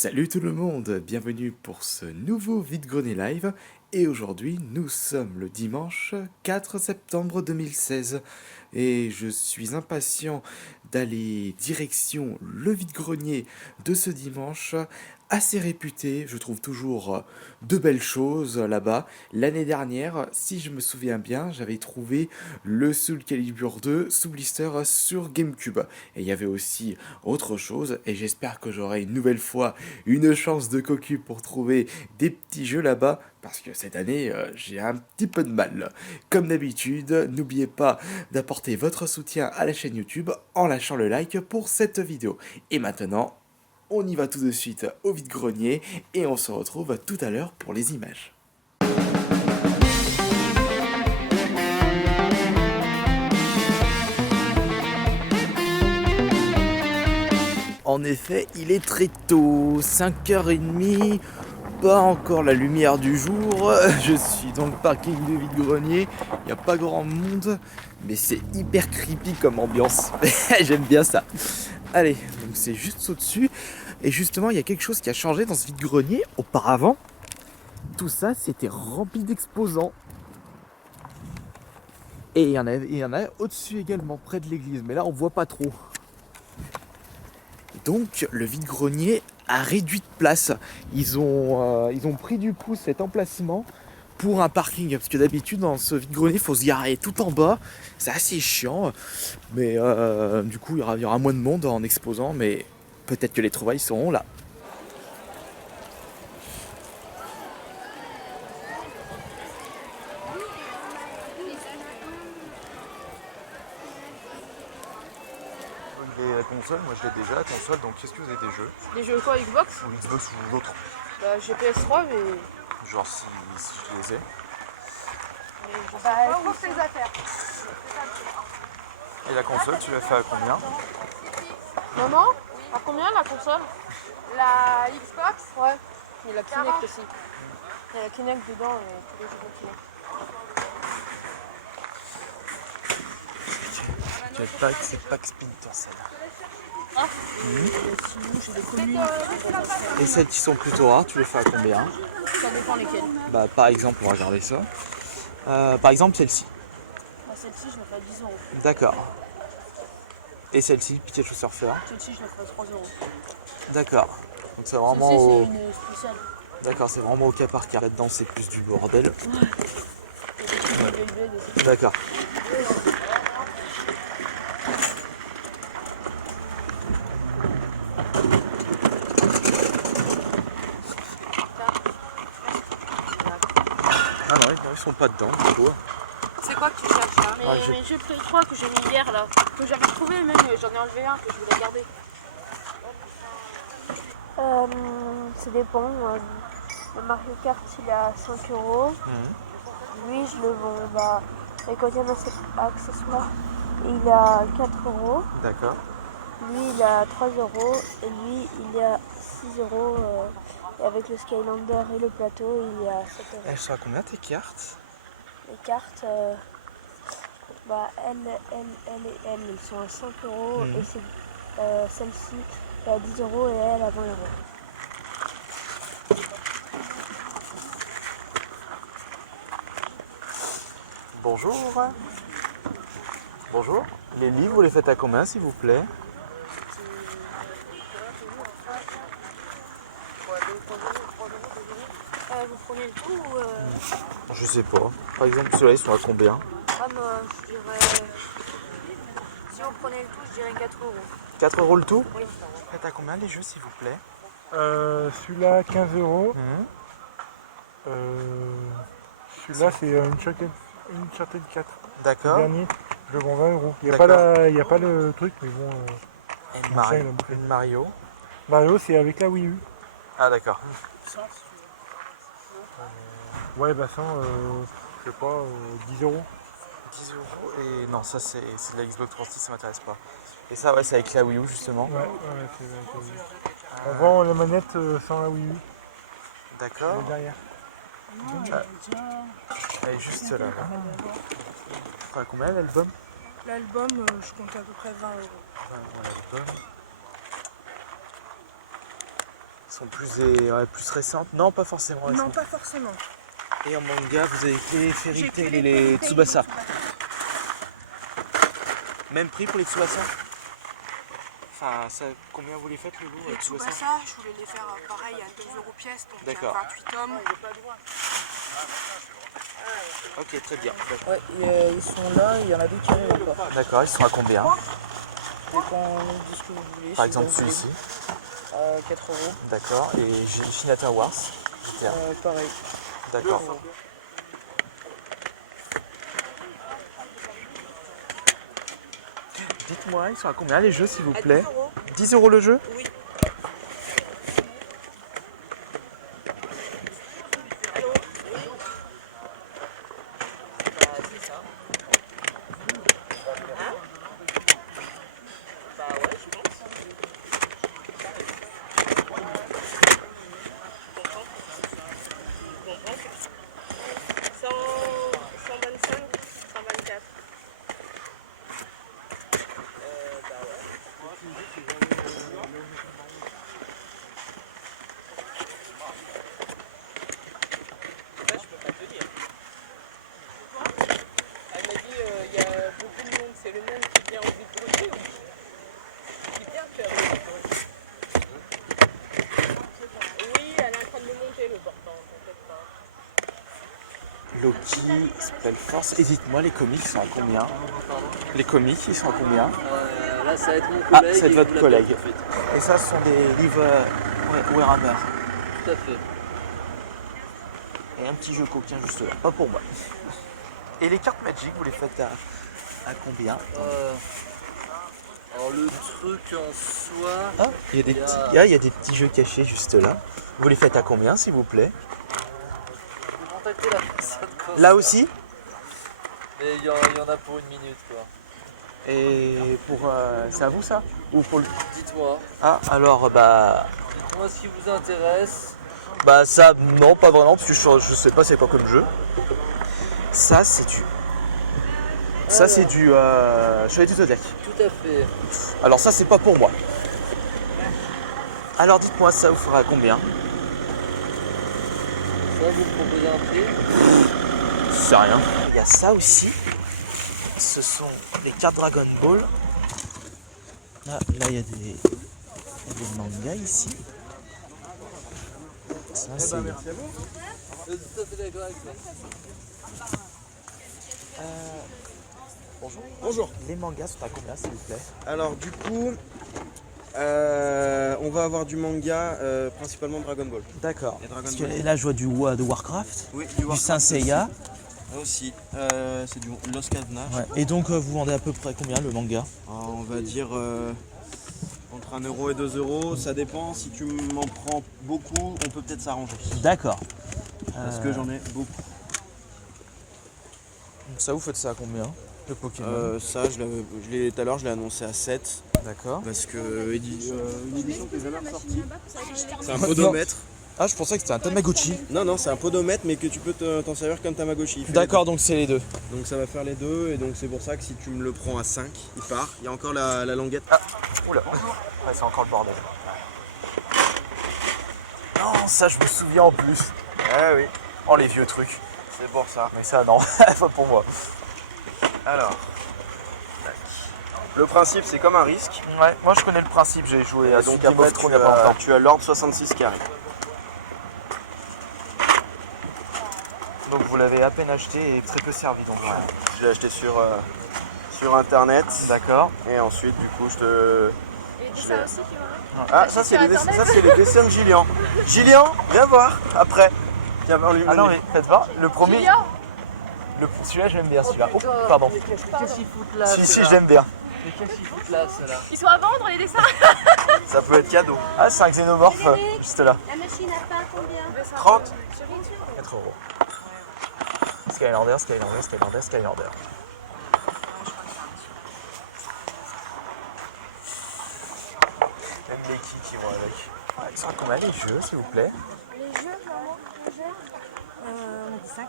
Salut tout le monde, bienvenue pour ce nouveau vide-grenier live. Et aujourd'hui, nous sommes le dimanche 4 septembre 2016. Et je suis impatient d'aller direction le vide-grenier de ce dimanche, assez réputé. Je trouve toujours de belles choses là-bas. L'année dernière, si je me souviens bien, j'avais trouvé le Soul Calibur 2 sous blister sur GameCube. Et il y avait aussi autre chose, et j'espère que j'aurai une nouvelle fois une chance de cocu pour trouver des petits jeux là-bas, parce que cette année, j'ai un petit peu de mal. Comme d'habitude, n'oubliez pas d'apporter votre soutien à la chaîne YouTube en lâchant le like pour cette vidéo. Et maintenant, on y va tout de suite au vide-grenier, et on se retrouve tout à l'heure pour les images. En effet, il est très tôt, 5h30, pas encore la lumière du jour. Je suis dans le parking de vide-grenier, il n'y a pas grand monde, mais c'est hyper creepy comme ambiance. J'aime bien ça. Allez, donc c'est juste au-dessus. Et justement, il y a quelque chose qui a changé dans ce vide-grenier. Auparavant, tout ça, c'était rempli d'exposants. Et il y en a au-dessus également, près de l'église, mais là, on voit pas trop. Donc le vide-grenier a réduit de place. Ils ont pris du coup cet emplacement pour un parking. Parce que d'habitude dans ce vide-grenier il faut se garer tout en bas. C'est assez chiant. Mais du coup il y aura moins de monde en exposant. Mais peut-être que les trouvailles seront là. La console, moi je l'ai déjà la console, donc qu'est-ce que vous avez des jeux? Des jeux quoi, Xbox? Ou Xbox ou d'autres? Bah j'ai PS3 mais... Genre si je les ai. Bah, faut les affaires. Et la console, tu l'as fait à combien? Maman, à combien la console? La Xbox? Ouais. Il y a la Kinect aussi. Il y a la Kinect dedans et tous les jeux de Kinect. C'est Pack Splinter Cell. Ah sinon j'ai des communes. Et celles qui sont plutôt rares, tu les fais à combien? Ça dépend lesquelles. Bah par exemple, on va regarder ça. Par exemple celle-ci. Bah, celle-ci je la fais à 10 euros. D'accord. Et celle-ci, Pikachu Surfer. Celle-ci je la fais à 3 euros. D'accord. Donc c'est vraiment Celle-ci au... c'est une spéciale. D'accord, c'est vraiment au cas par cas. Là-dedans c'est plus du bordel. Il y a des trucs de Beyblade aussi. D'accord. Ah non, ils sont pas dedans, du coup. C'est quoi que tu cherches là? j'ai- Mes jeux PS3 que j'ai mis hier là, que j'avais trouvé même, j'en ai enlevé un que je voulais garder. Ça dépend. Le Mario Kart il est à 5 euros. Lui je le vends et quand il y en a cet accessoire, il est à 4 euros. D'accord. Lui il est à 3 euros et lui il est à 6 euros. Et avec le Skylander et le plateau il est à 7 euros. Elles sont à combien tes cartes? Les cartes, L et M ils sont à 5 euros et celle-ci est à 10 euros et elle à 20 euros. Bonjour. Bonjour. Les livres, vous les faites à combien, s'il vous plaît? Vous prenez le tout ou Je sais pas. Par exemple, ceux-là, ils sont à combien? Ah moi je dirais... Si vous prenez le tout je dirais 4 euros. 4 euros le tout? Oui. Vous faites à combien les jeux, s'il vous plaît? Celui-là 15 euros. Celui-là c'est une Uncharted 4. Le D'accord. dernier, je le vends 20 euros. Il n'y D'accord. a pas le truc, mais bon. Une ça, Mario. il a bouffé. Une Mario. Mario c'est avec la Wii U. Ah d'accord. Ouais, bah ça, je sais pas, 10 euros. 10 euros et non, ça c'est de la Xbox 360, ça m'intéresse pas. Et ça, ouais, c'est avec la Wii U justement. Ouais, c'est avec la Wii U. On vend la manette sans la Wii U. D'accord. Elle est derrière. Elle est juste là. Enfin, combien l'album? L'album je compte à peu près 20 euros. L'album. sont plus récentes? Non, pas forcément récentes. Non, pas forcément. Et en manga, vous avez que les Fairy J'ai que Tail les et les Fairy Tail Tsubasa. et les Tsubasa. Même prix pour les Tsubasa? Enfin, ça, combien vous les faites le lot Les Tsubasa? Tsubasa, je voulais les faire pareil à 2 € pièce, donc il y a D'accord. 28 tomes. Ok, très bien. Ouais, ils sont là, il y en a deux qui arrivent encore. D'accord, ils sont à combien? Dépend de ce que vous voulez. Par si exemple vous voulez. celui-ci. 4 euros. D'accord. Et Hinata Wars GTA. Pareil. D'accord. Dites-moi, ils sont à combien les jeux s'il vous plaît? 10 € le jeu? Oui. Elle m'a dit il y a beaucoup de monde, c'est le monde qui vient au vide-grenier ou qui vient faire le vide-grenier? Oui, elle est en train de le monter le portant, t'inquiète pas. Loki, Spellforce. Et dites-moi, les comics sont à combien? Les comics, ils sont à combien? Là, ça va être mon Ah, collègue. c'est et votre vous l'avez collègue. en fait. Et ça, ce sont des livres Warhammer. Tout à fait. Et un petit jeu coquin juste là. Pas pour moi. Et les cartes Magic, vous les faites à combien? Alors, le truc en soi. Ah, il y a des petits, il y a des petits jeux cachés juste là. Vous les faites à combien, s'il vous plaît? Vous contactez la personne comme Là ça. aussi? Mais il y en a pour une minute, quoi. Et pour... c'est à vous ça? Ou pour le... Dites-moi. Ah, alors, bah... Dites-moi ce qui vous intéresse. Bah ça, non, pas vraiment, parce que je sais pas c'est quoi comme jeu. Ça, c'est du... Ça, c'est du... Chevalier du Zodiac. Tout à fait. Alors ça, c'est pas pour moi. Alors dites-moi, ça vous fera combien? Ça, vous me proposez un prix. C'est rien. Il y a ça aussi. Ce sont les cartes Dragon Ball. Là, il y a des mangas ici. Ça, c'est... Tout à fait d'accord avec ça. Bonjour. Bonjour. Les mangas sont à combien, s'il vous plaît? Alors du coup, on va avoir du manga, principalement Dragon Ball. D'accord. Et Dragon Parce Ball. que là, je vois de Warcraft, Oui, du Saint Seiya. aussi. C'est du Lost Cavenage. Ouais. Et donc, vous vendez à peu près combien le manga? Alors, on va dire entre 1 € et 2 €, ça dépend. Si tu m'en prends beaucoup, on peut peut-être s'arranger. D'accord. Parce que j'en ai beaucoup. Ça, vous faites ça à combien, le Pokémon? Ça, tout à l'heure, je l'ai annoncé à 7. D'accord. Parce que une édition qui est jamais ressortie. C'est un podomètre. Ah, je pensais que c'était un Tamagotchi. Non, c'est un podomètre, mais que tu peux t'en servir comme Tamagotchi. Il fait les D'accord, donc c'est les deux. Donc ça va faire les deux, et donc c'est pour ça que si tu me le prends à 5, il part. Il y a encore la languette. Oula, bonjour. Ouais, c'est encore le bordel. Non, ça, je me souviens en plus. Eh oui. Oh, les vieux trucs. C'est pour ça. Mais ça, non, pas pour moi. Alors, tac. Le principe, c'est comme un risque. Ouais, moi je connais le principe, j'ai joué à Donc Super Super Bowl il y a pas longtemps. tu as l'ordre 66 qui arrive. Donc vous l'avez à peine acheté et très peu servi. Donc voilà. Je l'ai acheté sur internet. D'accord. Et ensuite, du coup, je te... Et dis ça aussi, tu vois. Ah, ça c'est les dessins de Gillian. Gillian, viens voir après. Tiens, on lui Ah non mais faites voir, le premier... Julien, Celui-là j'aime bien celui-là. Oh, pardon. Mais qu'est-ce qu'ils foutent là? Si ceux-là je l'aime bien. Mais qu'est-ce qu'ils foutent là, ceux-là? ils sont à vendre les dessins. Ça peut être cadeau. Ah c'est un xénomorphe, juste là. La machine à pain, combien? 30 4 €. Skylander. Même les qui vont avec. Ouais, ils sont à combien les jeux s'il vous plaît? Les jeux, maman, les jeux? On a dit 5.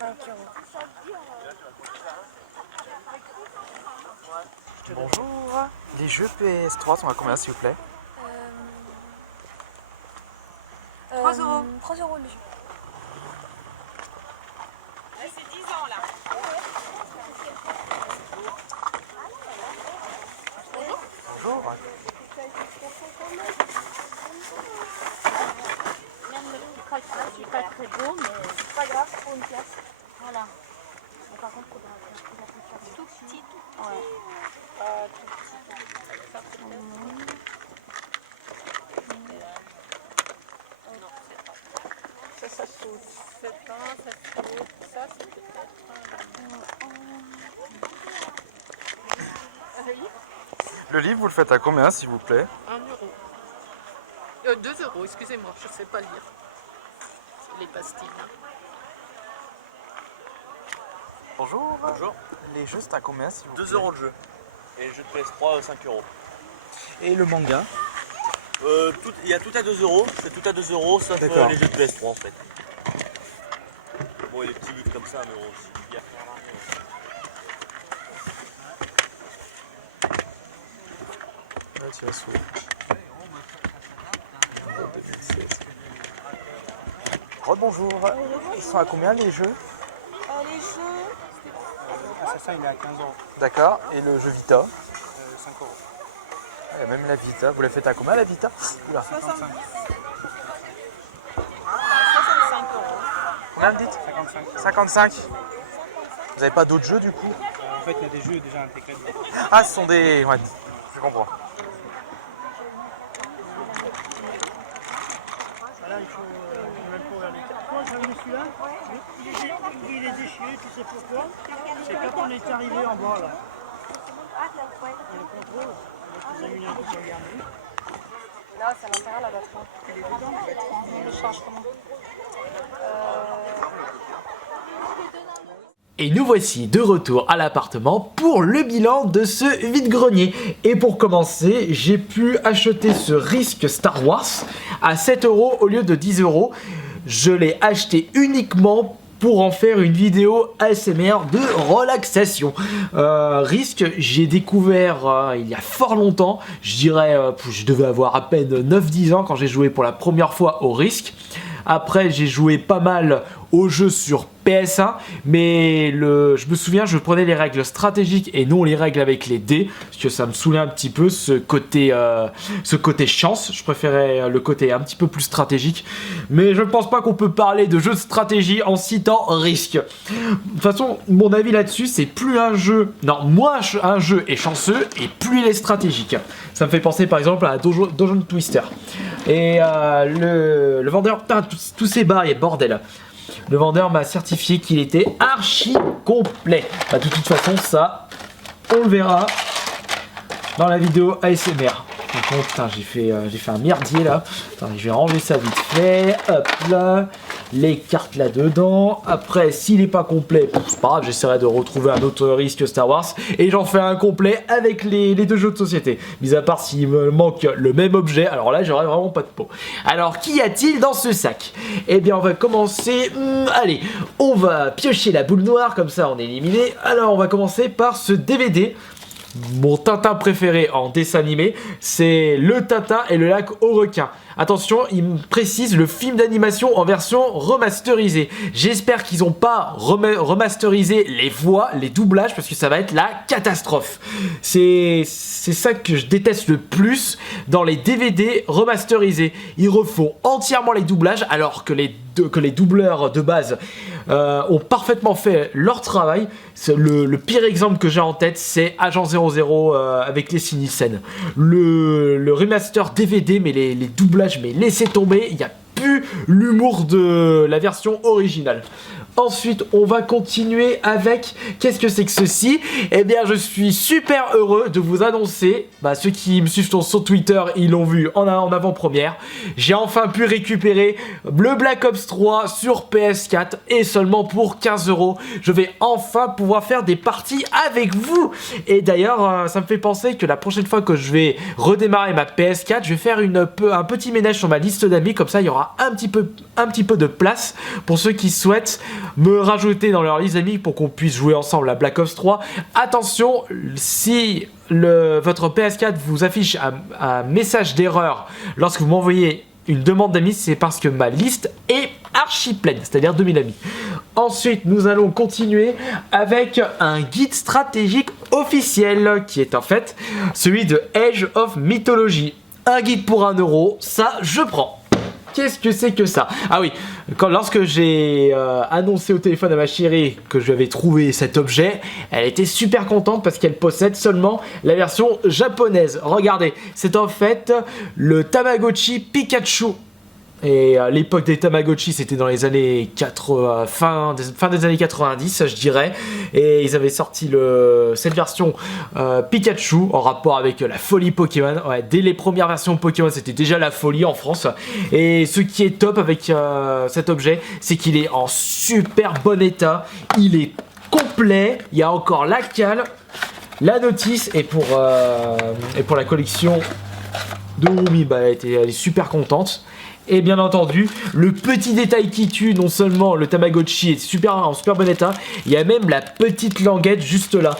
5 €. Bonjour. Les jeux PS3 sont à combien s'il vous plaît? 3 euros. 3 euros le jeu. C'est 10 ans là. Bonjour. Même le petit crack là, c'est pas très beau, mais C'est pas grave, pour une place. voilà. Mais par contre, il faudra faire plus attention. Tout petit. Ouais. Tout petit. Ça, c'est bon. Non, c'est pas. Ça saute. C'est pas, ça saute. Ça, c'est peut-être. Le livre, vous le faites à combien, s'il vous plaît? 1 euro. 2 euros, excusez-moi, je ne sais pas lire. C'est les pastilles. Hein. Bonjour. Bonjour. Les jeux, c'est à combien, s'il vous plaît? 2 euros le jeu. Et le jeu de PS3, 5 euros. Et le manga? Il y a tout à 2 euros. C'est tout à 2 euros, sauf D'accord. les jeux de PS3 en fait. Bon, il y a des petits livres comme ça, 1 euro aussi. Là, tu vas s'ouvrir. 2016. Rebonjour. Ils sont à combien les jeux? Les jeux, Assassin, il est à 15 euros. D'accord. Et le jeu Vita? 5 euros. Il y a même la Vita. Vous la faites à combien la Vita? Oula. 55. Combien me dites? 55. 55. Vous n'avez pas d'autres jeux du coup? En fait, il y a des jeux déjà intégrés dedans. Ah, ce sont des... Ouais, je comprends. Voilà, il faut même pour regarder. Toi, j'ai vu celui-là, il est déchiré, tu sais pourquoi? C'est quand on est arrivé en bas là. Il y a le contrôle, donc ils ont mis un peu de regarder. Là, c'est à l'intérieur la batterie. Il est dedans. On le change comment? Et nous voici de retour à l'appartement pour le bilan de ce vide-grenier. Et pour commencer, j'ai pu acheter ce Risk Star Wars à 7 euros au lieu de 10 euros. Je l'ai acheté uniquement pour en faire une vidéo ASMR de relaxation. Risk, j'ai découvert il y a fort longtemps, je dirais, je devais avoir à peine 9-10 ans quand j'ai joué pour la première fois au Risk. Après, j'ai joué pas mal aux jeux sur PS1, mais je me souviens, je prenais les règles stratégiques et non les règles avec les dés, parce que ça me saoulait un petit peu ce côté chance. Je préférais le côté un petit peu plus stratégique, mais je ne pense pas qu'on peut parler de jeu de stratégie en citant Risk. De toute façon, mon avis là-dessus, c'est plus un jeu, non, moins un jeu est chanceux et plus il est stratégique. Ça me fait penser par exemple à Dungeon Twister. Et le vendeur, putain, tous ces bars, il y a bordel. Le vendeur m'a certifié qu'il était archi complet. Bah, de toute façon, ça, on le verra dans la vidéo ASMR. Par contre, putain, j'ai fait un merdier là. Attendez, je vais ranger ça vite fait. Hop là. Les cartes là-dedans. Après, s'il n'est pas complet, c'est pas grave, j'essaierai de retrouver un autre Risk Star Wars. Et j'en fais un complet avec les deux jeux de société. Mis à part s'il me manque le même objet. Alors là, j'aurais vraiment pas de peau. Alors, qu'y a-t-il dans ce sac? Eh bien, on va commencer. Allez, on va piocher la boule noire. Comme ça, on est éliminé. Alors, on va commencer par ce DVD. Mon Tintin préféré en dessin animé, c'est le Tintin et le lac aux requins. Attention, il me précise le film d'animation en version remasterisée. J'espère qu'ils n'ont pas remasterisé les voix, les doublages, parce que ça va être la catastrophe. C'est ça que je déteste le plus dans les DVD remasterisés. Ils refont entièrement les doublages, alors que les doubleurs de base ont parfaitement fait leur travail. Le pire exemple que j'ai en tête, c'est Agent 00 avec les Nielsen. Le remaster DVD, mais les doublages, mais laissez tomber, il n'y a plus l'humour de la version originale. Ensuite, on va continuer avec... Qu'est-ce que c'est que ceci? Eh bien, je suis super heureux de vous annoncer, ceux qui me suivent sur Twitter, ils l'ont vu en avant-première. J'ai enfin pu récupérer le Black Ops 3 sur PS4 et seulement pour 15 euros. Je vais enfin pouvoir faire des parties avec vous. Et d'ailleurs, ça me fait penser que la prochaine fois que je vais redémarrer ma PS4, je vais faire un petit ménage sur ma liste d'amis. Comme ça, il y aura un petit peu de place pour ceux qui souhaitent me rajouter dans leur liste d'amis pour qu'on puisse jouer ensemble à Black Ops 3. Attention, si votre PS4 vous affiche un message d'erreur lorsque vous m'envoyez une demande d'amis, c'est parce que ma liste est archi pleine, c'est-à-dire 2000 amis. Ensuite, nous allons continuer avec un guide stratégique officiel qui est en fait celui de Age of Mythology. Un guide pour 1 €, ça je prends. Qu'est-ce que c'est que ça? Ah oui, lorsque j'ai annoncé au téléphone à ma chérie que je lui avais trouvé cet objet, elle était super contente parce qu'elle possède seulement la version japonaise. Regardez, c'est en fait le Tamagotchi Pikachu. Et à l'époque des Tamagotchi, c'était dans les années 80, fin des années 90, je dirais. Et ils avaient sorti cette version Pikachu en rapport avec la folie Pokémon. Ouais, dès les premières versions Pokémon, c'était déjà la folie en France. Et ce qui est top avec cet objet, c'est qu'il est en super bon état. Il est complet. Il y a encore la cale, la notice. Et pour la collection de Rumi, bah, elle est super contente. Et bien entendu, le petit détail qui tue, non seulement le Tamagotchi est en super bon état, il y a même la petite languette juste là.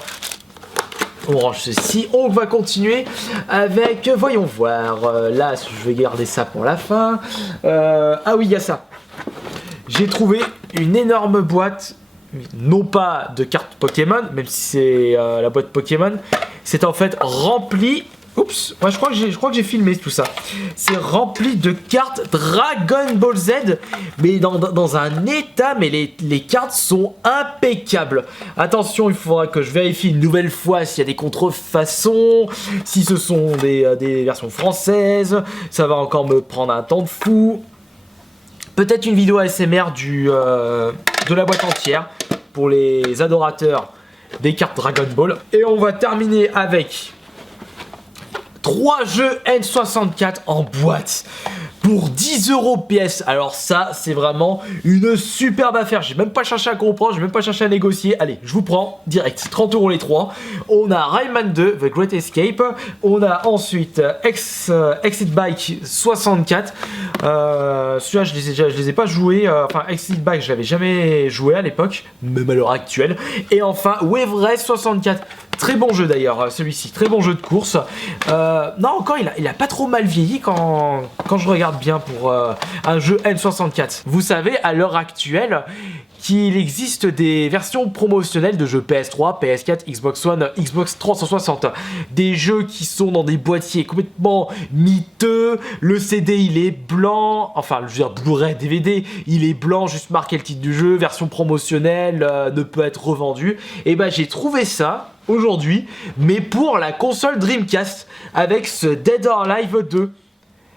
On range ceci, on va continuer avec, voyons voir, là je vais garder ça pour la fin. Ah oui, il y a ça. J'ai trouvé une énorme boîte, non pas de cartes Pokémon, même si c'est la boîte Pokémon, c'est en fait rempli. Oups, moi je crois que j'ai filmé tout ça. C'est rempli de cartes Dragon Ball Z, mais dans un état, mais les cartes sont impeccables. Attention, il faudra que je vérifie une nouvelle fois s'il y a des contrefaçons, si ce sont des versions françaises. Ça va encore me prendre un temps de fou. Peut-être une vidéo ASMR de la boîte entière pour les adorateurs des cartes Dragon Ball. Et on va terminer avec 3 jeux N64 en boîte pour 10 € pièce. Alors ça, c'est vraiment une superbe affaire. J'ai même pas cherché à comprendre, j'ai même pas cherché à négocier. Allez, je vous prends direct. 30 € les 3. On a Rayman 2, The Great Escape. On a ensuite Exit Bike 64. Celui-là, je les ai pas joués. Enfin, Exit Bike, je l'avais jamais joué à l'époque, même à l'heure actuelle. Et enfin, Wave Race 64. Très bon jeu d'ailleurs, celui-ci, très bon jeu de course. Non, encore, il a pas trop mal vieilli quand je regarde bien pour un jeu N64. Vous savez, à l'heure actuelle, qu'il existe des versions promotionnelles de jeux PS3, PS4, Xbox One, Xbox 360. Des jeux qui sont dans des boîtiers complètement miteux. Le CD, il est blanc. Enfin, je veux dire, Blu-ray, DVD, il est blanc, juste marqué le titre du jeu. Version promotionnelle, ne peut être revendue. Et ben, j'ai trouvé ça aujourd'hui, mais pour la console Dreamcast, avec ce Dead or Alive 2.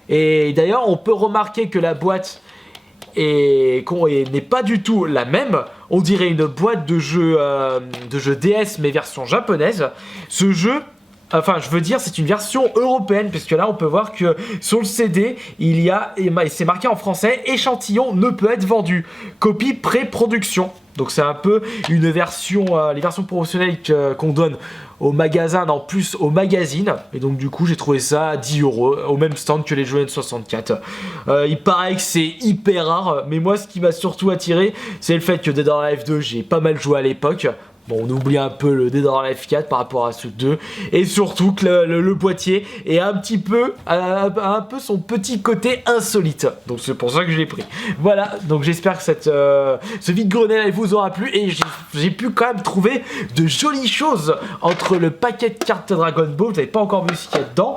Et d'ailleurs, on peut remarquer que la boîte n'est pas du tout la même. On dirait une boîte de jeu DS, mais version japonaise. Ce jeu, enfin, je veux dire, c'est une version européenne, puisque là, on peut voir que sur le CD, c'est marqué en français, échantillon ne peut être vendu. Copie pré-production. Donc c'est un peu une version, les versions promotionnelles qu'on donne au magasin, en plus au magazine. Et donc du coup j'ai trouvé ça à 10 €, au même stand que les jeux N64. Il paraît que c'est hyper rare, mais moi ce qui m'a surtout attiré, c'est le fait que Dead or Alive 2, j'ai pas mal joué à l'époque. Bon, on oublie un peu le Dead or Alive 4 par rapport à ce 2. Et surtout que le boîtier est un peu son petit côté insolite. Donc c'est pour ça que je l'ai pris. Voilà, donc j'espère que ce vide-grenier vous aura plu. Et j'ai pu quand même trouver de jolies choses entre le paquet de cartes Dragon Ball. Vous n'avez pas encore vu ce qu'il y a dedans.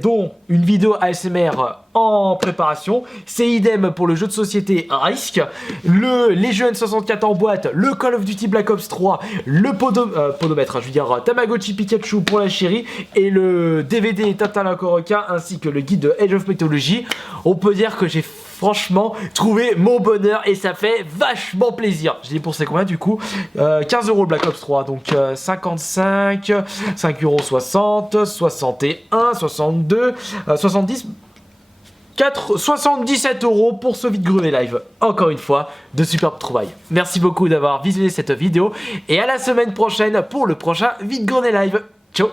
Dont une vidéo ASMR en préparation. C'est idem pour le jeu de société Risk, les jeux N64 en boîte, le Call of Duty Black Ops 3, le podomètre, je veux dire Tamagotchi Pikachu pour la chérie, et le DVD Tintin l'Inco-Requin, ainsi que le guide de Age of Mythology. On peut dire que j'ai franchement trouvé mon bonheur et ça fait vachement plaisir. J'ai dépensé combien du coup 15 € le Black Ops 3, donc 55, 5,60 €, 61, 62, 70, 77 € pour ce vide-grenier live. Encore une fois, de superbes trouvailles. Merci beaucoup d'avoir visionné cette vidéo et à la semaine prochaine pour le prochain vide-grenier live. Ciao.